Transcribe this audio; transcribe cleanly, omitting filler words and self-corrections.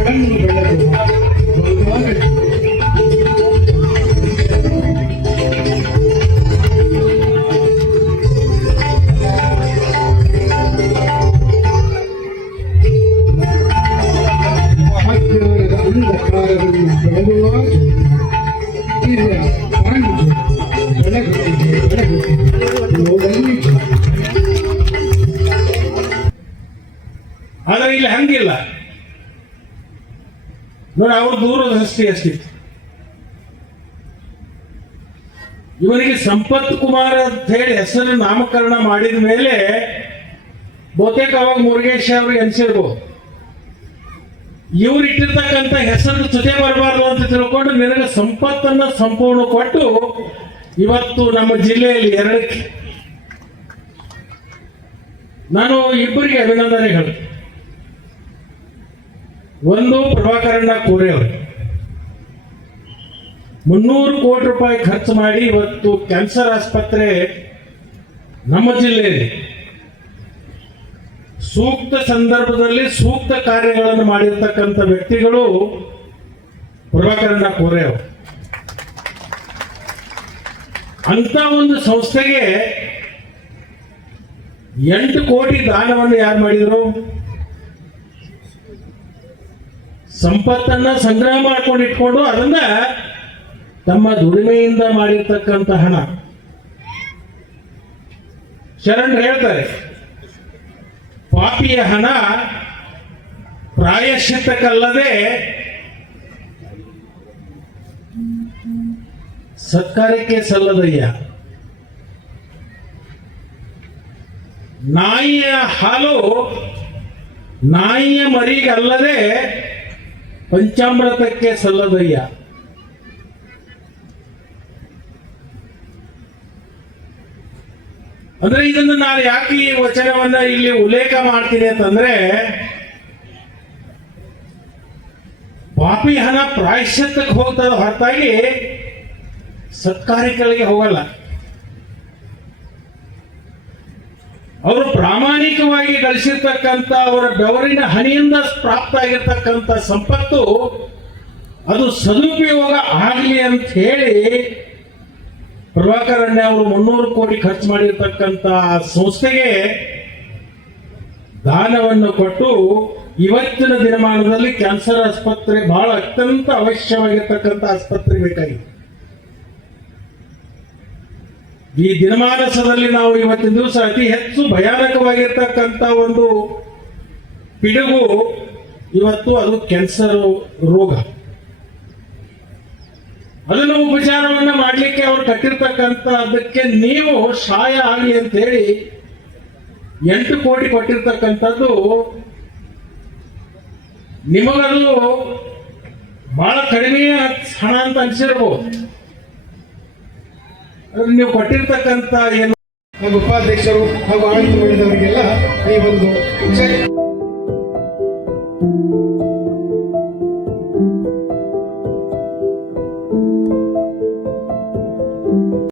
ನಾಡನ್ನು ಬೆಳೆದು ಅಂಧಕಾರವನ್ನು ಬೆಳೆದುವ ಹಿರಿಯ ಕಾಂಜು ಬೆಳಗುತ್ತಿದೆ ನೋಡಲಿ. ಆದರೆ ಇಲ್ಲಿ ಹಂಗಿಲ್ಲ ನೋಡಿ, ಅವ್ರ ದೂರದೃಷ್ಟಿ ಅಷ್ಟಿತ್ತು. ಇವನಿಗೆ ಸಂಪತ್ ಕುಮಾರ್ ಅಂತ ಹೇಳಿ ಹೆಸರು ನಾಮಕರಣ ಮಾಡಿದ ಮೇಲೆ ಬಹುತೇಕ ಅವಾಗ ಮುರುಗೇಶ್ ಅವ್ರಿಗೆ ಅನ್ಸಿರ್ಬೋದು, ಇವ್ರು ಇಟ್ಟಿರ್ತಕ್ಕಂಥ ಹೆಸರು ಜೊತೆ ಬರಬಾರ್ದು ಅಂತ ತಿಳ್ಕೊಂಡು ನಿನಗೆ ಸಂಪತ್ತನ್ನ ಸಂಪೂರ್ಣ ಕೊಟ್ಟು ಇವತ್ತು ನಮ್ಮ ಜಿಲ್ಲೆಯಲ್ಲಿ 2ಕ್ಕೆ ನಾನು ಇಬ್ಬರಿಗೆ ಅಭಿನಂದನೆ ಹೇಳ್ತೀನಿ. ಒಂದು ಪ್ರಭಾಕರಣ್ಣ ಕೋರೆ ಅವರು 300 ಕೋಟಿ ರೂಪಾಯಿ ಖರ್ಚು ಮಾಡಿ ಇವತ್ತು ಕ್ಯಾನ್ಸರ್ ಆಸ್ಪತ್ರೆ ನಮ್ಮ ಜಿಲ್ಲೆಯಲ್ಲಿ ಸೂಕ್ತ ಸಂದರ್ಭದಲ್ಲಿ ಸೂಕ್ತ ಕಾರ್ಯಗಳನ್ನು ಮಾಡಿರ್ತಕ್ಕಂಥ ವ್ಯಕ್ತಿಗಳು ಪ್ರಭಾಕರಣ್ಣ ಕೋರೆ ಅವರು. ಅಂತ ಒಂದು ಸಂಸ್ಥೆಗೆ 8 ಕೋಟಿ ದಾನವನ್ನು ಯಾರು ಮಾಡಿದ್ರು? ಸಂಪತ್ತನ್ನ ಸಂಗ್ರಹ ಮಾಡ್ಕೊಂಡು ಇಟ್ಕೊಂಡು ಅದನ್ನ ತಮ್ಮ ದುಡಿಮೆಯಿಂದ ಮಾಡಿರ್ತಕ್ಕಂಥ ಹಣ. ಶರಣರು ಹೇಳ್ತಾರೆ, ಪಾಪಿಯ ಹಣ ಪ್ರಾಯಶ್ಚಿತ್ತಕ್ಕಲ್ಲದೆ ಸತ್ಕಾರ್ಯಕ್ಕೆ ಸಲ್ಲದಯ್ಯ. ನಾಯಿಯ ಹಾಲು ನಾಯಿಯ ಮರಿಗಲ್ಲದೆ ಪಂಚಾಮೃತಕ್ಕೆ ಸಲ್ಲದಯ್ಯ. ಅಂದ್ರೆ ಇದನ್ನು ನಾನು ಯಾಕೆ ಈ ವಚನವನ್ನ ಇಲ್ಲಿ ಉಲ್ಲೇಖ ಮಾಡ್ತೀನಿ ಅಂತಂದ್ರೆ, ಪಾಪಿ ಹಣ ಪ್ರಾಯಶ್ಚಿತ್ತಕ್ಕೆ ಹೋಗ್ತದ ಹೊರತಾಗಿ ಸತ್ಕಾರ್ಯಗಳಿಗೆ ಹೋಗಲ್ಲ. ಅವರು ಪ್ರಾಮಾಣಿಕವಾಗಿ ಗಳಿಸಿರ್ತಕ್ಕಂಥ ಅವರ ಬೆವರಿನ ಹನಿಯಿಂದ ಪ್ರಾಪ್ತ ಆಗಿರ್ತಕ್ಕಂಥ ಸಂಪತ್ತು ಅದು ಸದುಪಯೋಗ ಆಗಲಿ ಅಂತ ಹೇಳಿ ಪ್ರಭಾಕರಣ್ಯ ಅವರು 300 ಕೋಟಿ ಖರ್ಚು ಮಾಡಿರ್ತಕ್ಕಂಥ ಸಂಸ್ಥೆಗೆ ದಾನವನ್ನು ಕೊಟ್ಟು ಇವತ್ತಿನ ದಿನಮಾನದಲ್ಲಿ ಕ್ಯಾನ್ಸರ್ ಆಸ್ಪತ್ರೆ ಬಹಳ ಅತ್ಯಂತ ಅವಶ್ಯವಾಗಿರ್ತಕ್ಕಂಥ ಆಸ್ಪತ್ರೆ ಬೇಕಾಗಿದೆ. ಈ ದಿನಮಾನಸದಲ್ಲಿ ನಾವು ಇವತ್ತಿನ ದಿವಸ ಅತಿ ಹೆಚ್ಚು ಭಯಾನಕವಾಗಿರ್ತಕ್ಕಂಥ ಒಂದು ಪಿಡುಗು ಇವತ್ತು ಅದು ಕ್ಯಾನ್ಸರ್ ರೋಗ. ಅದನ್ನು ಉಪಚಾರವನ್ನ ಮಾಡಲಿಕ್ಕೆ ಅವರು ಕಟ್ಟಿರ್ತಕ್ಕಂಥ ಅದಕ್ಕೆ ನೀವು ಸಹಾಯ ಆಗಲಿ ಅಂತ ಹೇಳಿ 8 ಕೋಟಿ ಕೊಟ್ಟಿರ್ತಕ್ಕಂಥದ್ದು ನಿಮಗದು ಬಹಳ ಕಡಿಮೆ ಹಣ ಅಂತ ಅನ್ಸಿರ್ಬೋದು. ನೀವು ಕೊಟ್ಟಿರ್ತಕ್ಕಂಥ ಏನು ಹಾಗೂ ಉಪಾಧ್ಯಕ್ಷರು ಹಾಗೂ ಆಡಳಿತ ಮಂಡಳಿಯವರಿಗೆಲ್ಲ ಈ ಒಂದು ಚೆಕ್